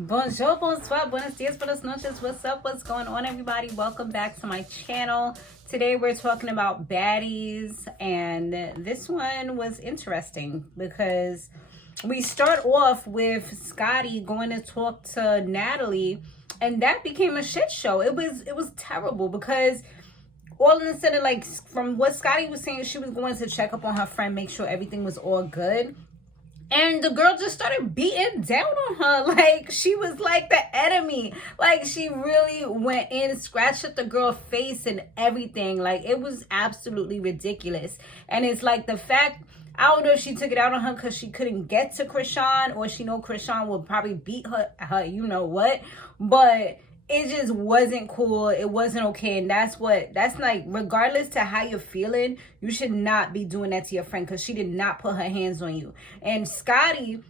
Bonjour, bonsoir, buenos dias, buenas noches. What's up? What's going on, everybody? Welcome back to my channel. Today we're talking about baddies, and this one was interesting because we start off with Scotty going to talk to Natalie, and that became a shit show. It was terrible because all of a sudden, like, from what Scotty was saying, she was going to check up on her friend, make sure everything was all good. And the girl just started beating down on her. Like, she was like the enemy. Like, she really went in, scratched up the girl's face and everything. Like, it was absolutely ridiculous. And it's like the fact, I don't know if she took it out on her because she couldn't get to Krishan, or she know Krishan would probably beat her you know what. But it just wasn't cool. It wasn't okay. And that's like, regardless to how you're feeling, you should not be doing that to your friend, because she did not put her hands on you. And Scotty,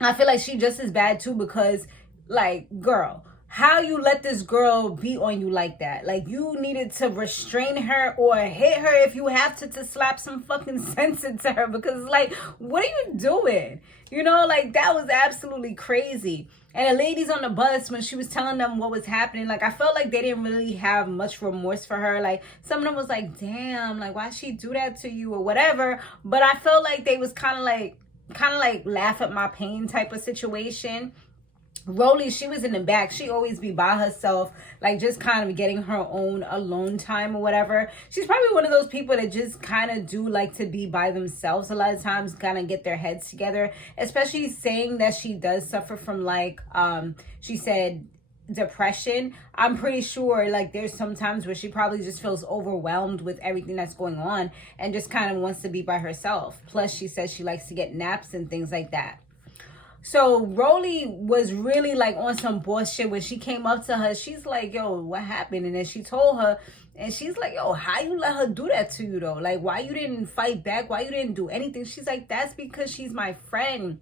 I feel like she just as bad too, because, like, girl, how you let this girl beat on you like that? Like, you needed to restrain her or hit her if you have to slap some fucking sense into her, because, like, what are you doing? You know, like, that was absolutely crazy. And the ladies on the bus, when she was telling them what was happening, like, I felt like they didn't really have much remorse for her. Like, some of them was like, damn, like, why'd she do that to you or whatever. But I felt like they was kind of like laugh at my pain type of situation. Rollie, she was in the back. She always be by herself, like, just kind of getting her own alone time or whatever. She's probably one of those people that just kind of do like to be by themselves a lot of times, kind of get their heads together, especially saying that she does suffer from, like, she said, depression. I'm pretty sure, like, there's some times where she probably just feels overwhelmed with everything that's going on and just kind of wants to be by herself. Plus, she says she likes to get naps and things like that. So Rollie was really, like, on some bullshit. When she came up to her, she's like, yo, what happened? And then she told her, and she's like, yo, how you let her do that to you, though? Like, why you didn't fight back? Why you didn't do anything? She's like, that's because she's my friend.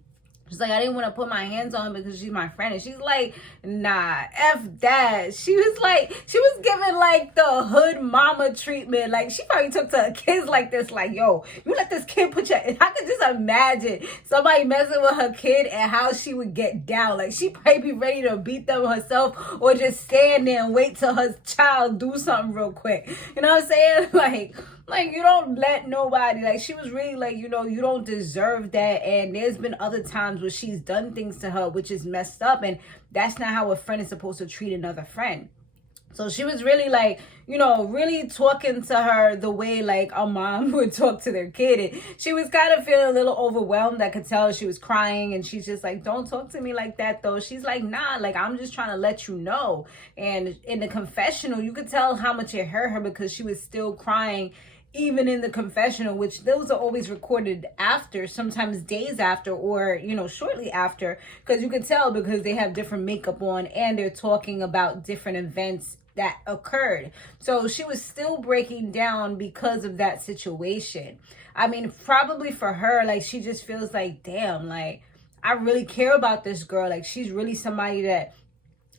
She's like, I didn't want to put my hands on her because she's my friend. And she's like, nah, F that. She was giving, like, the hood mama treatment. Like, she probably took to her kids like this. Like, yo, you let this kid put your... I could just imagine somebody messing with her kid and how she would get down. Like, she probably be ready to beat them herself or just stand there and wait till her child do something real quick. You know what I'm saying? Like, you don't let nobody, like, she was really like, you know, you don't deserve that. And there's been other times where she's done things to her which is messed up, and that's not how a friend is supposed to treat another friend. So she was really, like, you know, really talking to her the way, like, a mom would talk to their kid. And she was kind of feeling a little overwhelmed. I could tell she was crying, and she's just like, don't talk to me like that, though. She's like, nah, like, I'm just trying to let you know. And in the confessional, you could tell how much it hurt her because she was still crying even in the confessional, which those are always recorded after, sometimes days after, or, you know, shortly after, because you can tell because they have different makeup on and they're talking about different events that occurred. So she was still breaking down because of that situation. I mean, probably for her, like, she just feels like, damn, like, I really care about this girl. Like, she's really somebody that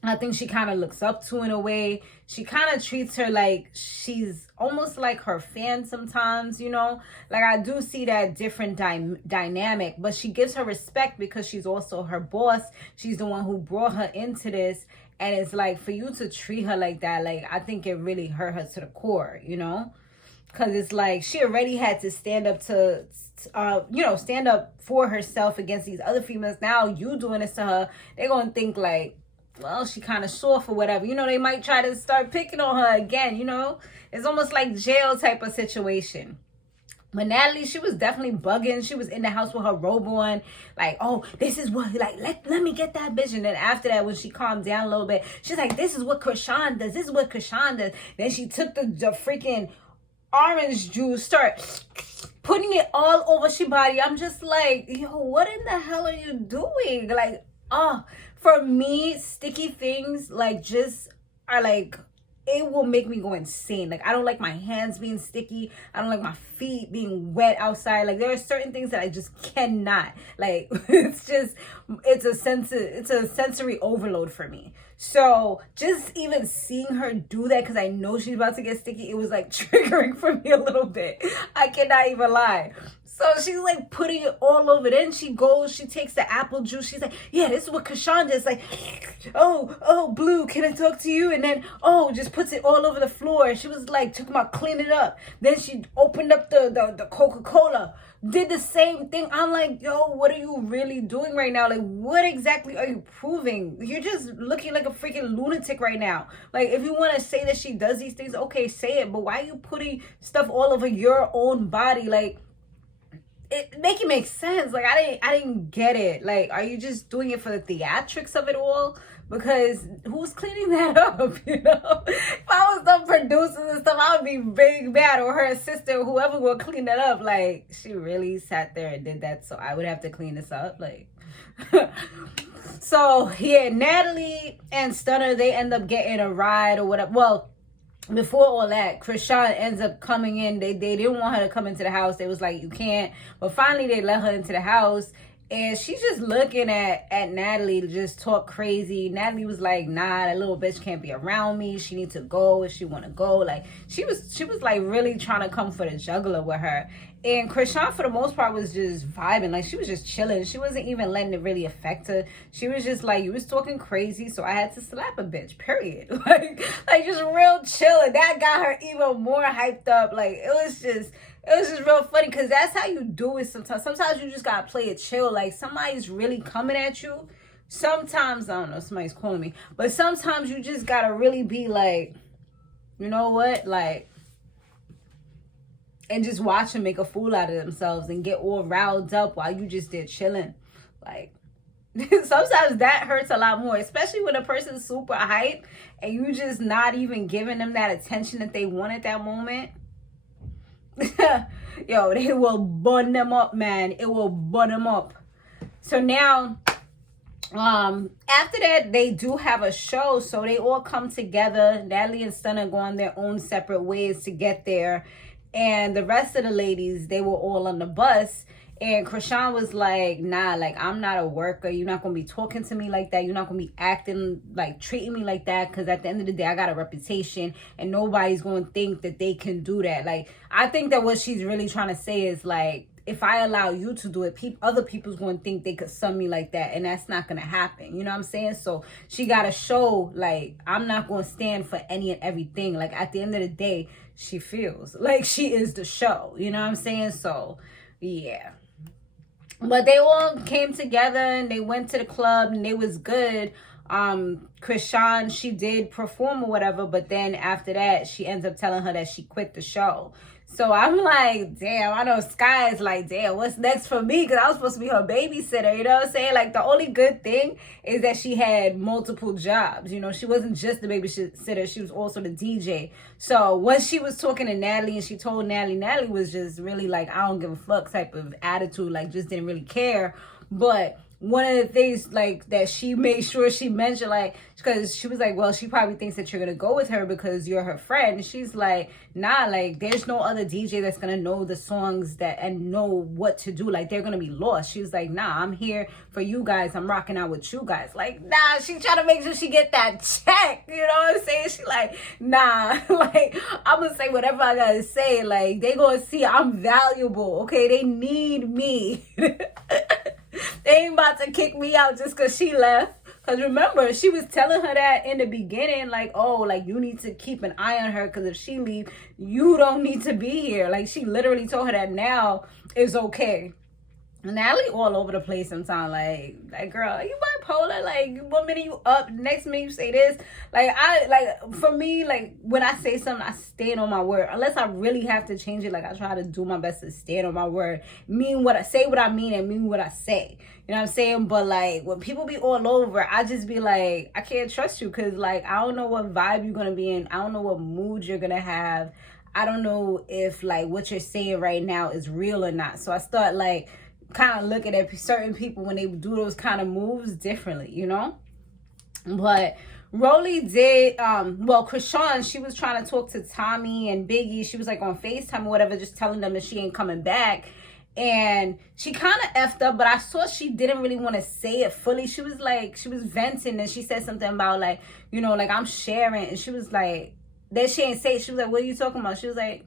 I think she kind of looks up to in a way. She kind of treats her like she's almost like her fan sometimes, you know? Like, I do see that different dynamic, but she gives her respect because she's also her boss. She's the one who brought her into this. And it's like, for you to treat her like that, like, I think it really hurt her to the core, you know? Because it's like she already had to stand up to, you know, stand up for herself against these other females. Now you doing this to her, they're going to think like, well, she kind of soft or whatever. You know, they might try to start picking on her again, you know. It's almost like jail type of situation. But Natalie, she was definitely bugging. She was in the house with her robe on. Like, oh, this is what, like, let me get that bitch. And then after that, when she calmed down a little bit, she's like, this is what Krishan does. This is what Krishan does. Then she took the freaking orange juice, start putting it all over her body. I'm just like, yo, what in the hell are you doing? Like, for me, sticky things, like, just are like, it will make me go insane. Like, I don't like my hands being sticky. I don't like my feet being wet outside. Like, there are certain things that I just cannot. Like, it's a sensory overload for me. So just even seeing her do that, because I know she's about to get sticky, it was like triggering for me a little bit. I cannot even lie. So she's like putting it all over. Then she goes, she takes the apple juice. She's like, yeah, this is what Krishan does. Like, oh, Blue, can I talk to you? And then, just puts it all over the floor. She was like, talking about clean it up. Then she opened up the Coca-Cola. Did the same thing. I'm like, yo, what are you really doing right now? Like, what exactly are you proving? You're just looking like a freaking lunatic right now. Like, if you want to say that she does these things, okay, say it. But why are you putting stuff all over your own body? Like, make it make sense. Like, I didn't get it. Like, are you just doing it for the theatrics of it all? Because who's cleaning that up, you know? If I was done producing and stuff, I would be big mad, or her sister, whoever will clean that up. Like, she really sat there and did that, so I would have to clean this up. Like, so yeah, Natalie and Stunner, they end up getting a ride or whatever. Well, before all that, Krishan ends up coming in. They didn't want her to come into the house. They was like, you can't. But finally, they let her into the house. And she's just looking at Natalie to just talk crazy. Natalie was like, nah, that little bitch can't be around me. She needs to go if she want to go. Like, she was like really trying to come for the juggler with her. And Krishan, for the most part, was just vibing. Like, she was just chilling. She wasn't even letting it really affect her. She was just like, you was talking crazy, so I had to slap a bitch, period. Like just real chill. And that got her even more hyped up. Like, it was just real funny, because that's how you do it sometimes. Sometimes you just gotta play it chill. Like, somebody's really coming at you. Sometimes, I don't know, somebody's calling me. But sometimes you just gotta really be like, you know what? Like, and just watch them make a fool out of themselves and get all riled up while you just there chilling. Like, sometimes that hurts a lot more, especially when a person's super hype and you just not even giving them that attention that they want at that moment. Yo, they will bun them up, man. It will bun them up. So now, after that, they do have a show. So they all come together. Natalie and Stunner go on their own separate ways to get there. And the rest of the ladies, they were all on the bus. And Krishan was like, nah, like, I'm not a worker. You're not going to be talking to me like that. You're not going to be acting, like, treating me like that. Because at the end of the day, I got a reputation. And nobody's going to think that they can do that. Like, I think that what she's really trying to say is, like, if I allow you to do it, other people's going to think they could sum me like that. And that's not going to happen. You know what I'm saying? So she got to show, like, I'm not going to stand for any and everything. Like, at the end of the day, she feels like she is the show. You know what I'm saying? So, yeah. But they all came together and they went to the club and it was good. Krishan, she did perform or whatever, but then after that, she ends up telling her that she quit the show. So I'm like, damn, I know Sky is like, damn, what's next for me? Because I was supposed to be her babysitter, you know what I'm saying? Like, the only good thing is that she had multiple jobs. You know, she wasn't just the babysitter. She was also the DJ. So once she was talking to Natalie and she told Natalie was just really like, I don't give a fuck type of attitude, like, just didn't really care. But one of the things, like, that she made sure she mentioned, like, because she was like, well, she probably thinks that you're going to go with her because you're her friend. And she's like, nah, like, there's no other DJ that's going to know the songs that and know what to do. Like, they're going to be lost. She's like, nah, I'm here for you guys. I'm rocking out with you guys. Like, nah, she trying to make sure she get that check. You know what I'm saying? She like, nah, like, I'm going to say whatever I got to say. Like, they going to see I'm valuable. Okay, they need me. They ain't about to kick me out just because she left. Because remember, she was telling her that in the beginning, like, oh, like, you need to keep an eye on her because if she leave, you don't need to be here. Like, she literally told her that now is okay. Natalie all over the place sometimes. Like, girl, are you bipolar? Like, one minute you up, next minute you say this. Like, for me, like, when I say something, I stand on my word. Unless I really have to change it, like, I try to do my best to stand on my word. Mean what I say, what I mean, and mean what I say. You know what I'm saying? But, like, when people be all over, I just be like, I can't trust you because, like, I don't know what vibe you're going to be in. I don't know what mood you're going to have. I don't know if, like, what you're saying right now is real or not. So I start, like, kind of looking at certain people when they do those kind of moves differently, you know? But Rollie did, Krishan, she was trying to talk to Tommy and Biggie. She was like on FaceTime or whatever, just telling them that she ain't coming back. And she kind of effed up, but I saw she didn't really want to say it fully. She was like, she was venting and she said something about like, you know, like I'm sharing. And she was like, then she ain't say it. She was like, what are you talking about? She was like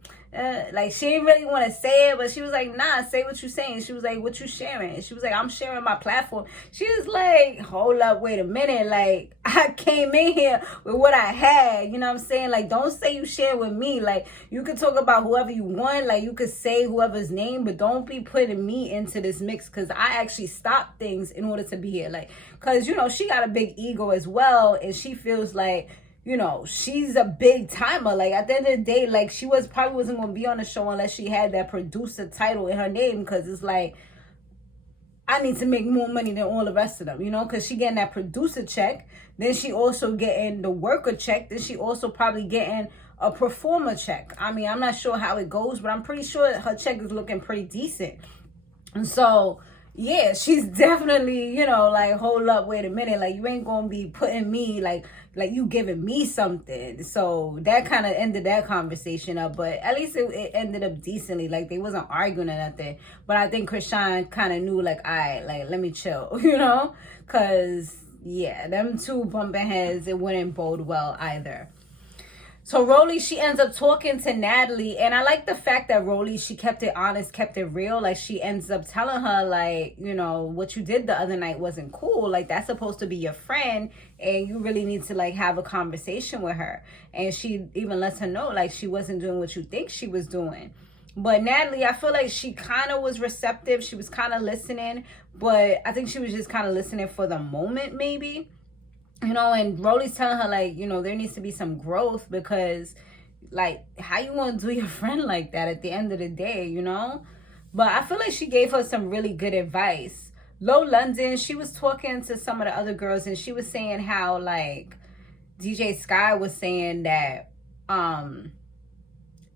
she didn't really want to say it, but she was like, nah, say what you saying. She was like, what you sharing? And she was like, I'm sharing my platform. She was like, hold up, wait a minute. Like, I came in here with what I had. You know what I'm saying? Like, don't say you share with me. Like, you could talk about whoever you want. Like, you could say whoever's name, but don't be putting me into this mix, because I actually stopped things in order to be here. Like, because, you know, she got a big ego as well, and she feels like, you know, she's a big timer. Like, at the end of the day, like, she probably wasn't going to be on the show unless she had that producer title in her name, because it's like, I need to make more money than all the rest of them, you know, because she getting that producer check. Then she also getting the worker check. Then she also probably getting a performer check. I mean, I'm not sure how it goes, but I'm pretty sure her check is looking pretty decent. And so, yeah, she's definitely, you know, like, hold up, wait a minute. Like, you ain't going to be putting me, like you giving me something. So that kind of ended that conversation up. But at least it ended up decently. Like, they wasn't arguing or nothing. But I think Chrisean kind of knew, like, all right, like, let me chill, you know? Because, yeah, them two bumping heads, it wouldn't bode well either. So Rollie, she ends up talking to Natalie, and I like the fact that Rollie, she kept it honest, kept it real. Like, she ends up telling her, like, you know, what you did the other night wasn't cool. Like, that's supposed to be your friend, and you really need to, like, have a conversation with her. And she even lets her know, like, she wasn't doing what you think she was doing. But Natalie, I feel like she kind of was receptive. She was kind of listening, but I think she was just kind of listening for the moment, maybe. You know, and Rollie's telling her, like, you know, there needs to be some growth, because, like, how you want to do your friend like that at the end of the day, you know? But I feel like she gave her some really good advice. Low London, she was talking to some of the other girls, and she was saying how, like, DJ Sky was saying that,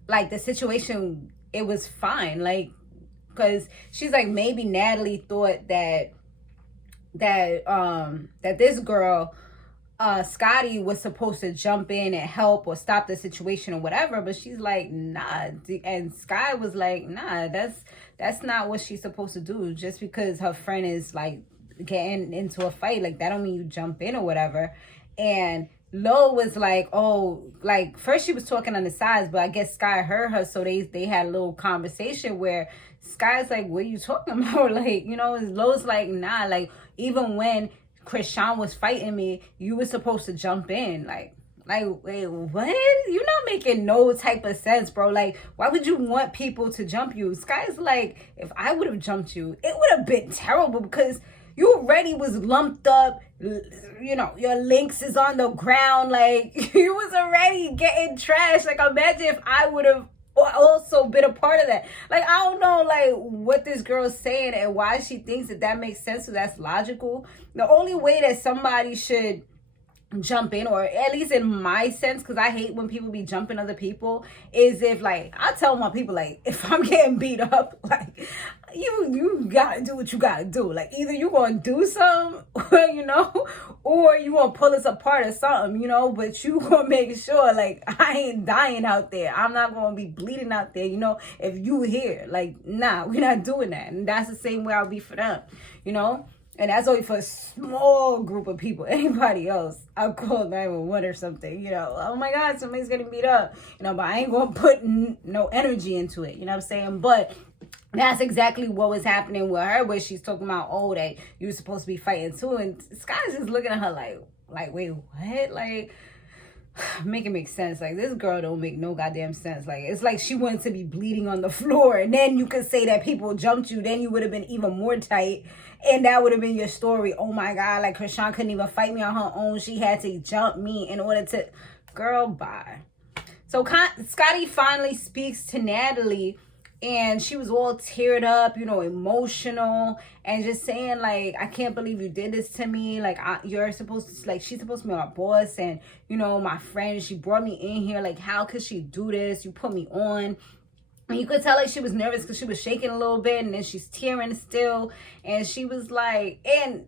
like, the situation, it was fine. Like, because she's like, maybe Natalie thought that this girl, Scotty, was supposed to jump in and help or stop the situation or whatever, but she's like, nah. And Sky was like, nah, that's not what she's supposed to do. Just because her friend is, like, getting into a fight, like, that don't mean you jump in or whatever. And Lo was like, oh, like, first she was talking on the sides, but I guess Sky heard her, so they had a little conversation where Sky's like, what are you talking about? Like, you know, Lo's like, nah, like, even when Chrisean was fighting me, you were supposed to jump in. Like, wait, what? You're not making no type of sense, bro. Like, why would you want people to jump you? Sky's like, if I would have jumped you, it would have been terrible, because you already was lumped up. You know, your links is on the ground. Like, you was already getting trashed. Like, imagine if I would have also been a part of that. Like, I don't know, like, what this girl's saying and why she thinks that makes sense, so that's logical. The only way that somebody should jump in, or at least in my sense, because I hate when people be jumping other people, is if, like, I tell my people, like, if I'm getting beat up, like, you gotta do what you gotta do. Like, either you gonna do something, you know, or you gonna pull us apart or something, you know, but you gonna make sure, like, I ain't dying out there. I'm not gonna be bleeding out there, you know, if you here. Like, nah, we're not doing that. And that's the same way I'll be for them, you know. And that's only for a small group of people. Anybody else, I'll call 911 or something, you know. Oh my God, somebody's getting beat up. You know, but I ain't going to put no energy into it. You know what I'm saying? But that's exactly what was happening with her, where she's talking about, oh, that you were supposed to be fighting too. And Sky's just looking at her like, wait, what? Like, make it make sense. Like, this girl don't make no goddamn sense. Like, it's like she wanted to be bleeding on the floor, and then you could say that people jumped you, then you would have been even more tight, and that would have been your story. Oh my God, like, Chrisean couldn't even fight me on her own. She had to jump me in order to... Girl, bye. So Scotty finally speaks to Natalie, and she was all teared up, you know, emotional, and just saying, like, I can't believe you did this to me. Like, you're supposed to, like, she's supposed to be my boss, and, you know, my friend, she brought me in here. Like, how could she do this? You put me on. And you could tell, like, she was nervous because she was shaking a little bit, and then she's tearing still. And she was like, and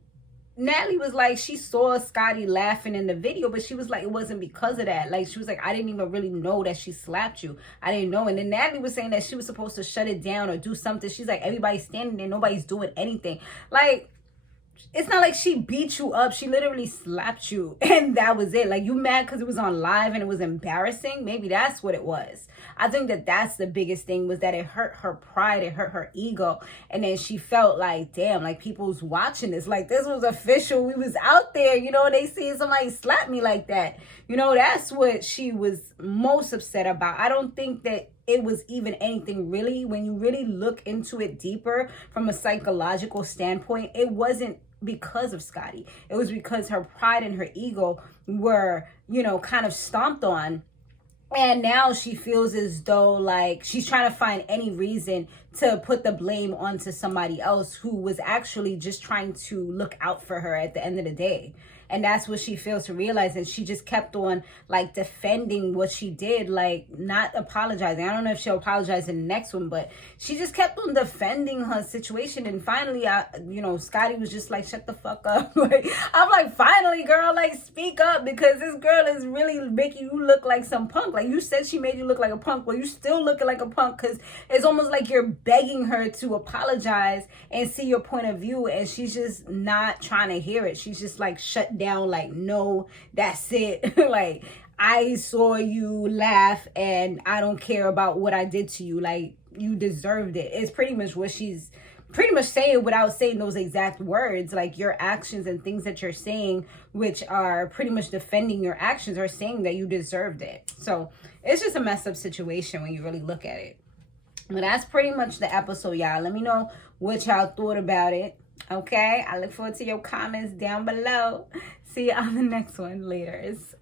Natalie was like, she saw Scotty laughing in the video, but she was like, it wasn't because of that. Like, she was like, I didn't even really know that she slapped you. I didn't know. And then Natalie was saying that she was supposed to shut it down or do something. She's like, everybody's standing there, nobody's doing anything. Like, it's not like she beat you up. She literally slapped you and that was it. Like, you mad because it was on live and it was embarrassing? Maybe that's what it was. I think that that's the biggest thing, was that it hurt her pride, it hurt her ego. And then she felt like, damn, like people's watching this. Like, this was official. We was out there, you know, they see somebody slap me like that. You know, that's what she was most upset about. I don't think that it was even anything really. When you really look into it deeper from a psychological standpoint, it wasn't because of Scotty. It was because her pride and her ego were, you know, kind of stomped on. And now she feels as though like she's trying to find any reason to put the blame onto somebody else who was actually just trying to look out for her at the end of the day. And that's what she fails to realize. And she just kept on like defending what she did, like not apologizing. I don't know if she'll apologize in the next one, but she just kept on defending her situation. And finally, you know, Scotty was just like, shut the fuck up. Like, I'm like, finally, girl, like speak up, because this girl is really making you look like some punk. Like, you said she made you look like a punk. Well, you still looking like a punk, because it's almost like you're begging her to apologize and see your point of view. And she's just not trying to hear it. She's just like shut down, like, no, that's it. Like, I saw you laugh and I don't care about what I did to you. Like, you deserved it. It's pretty much what she's pretty much saying without saying those exact words. Like, your actions and things that you're saying, which are pretty much defending your actions, are saying that you deserved it. So it's just a messed up situation when you really look at it. But that's pretty much the episode, y'all. Let me know what y'all thought about it. Okay, I look forward to your comments down below. See you on the next one. Laters.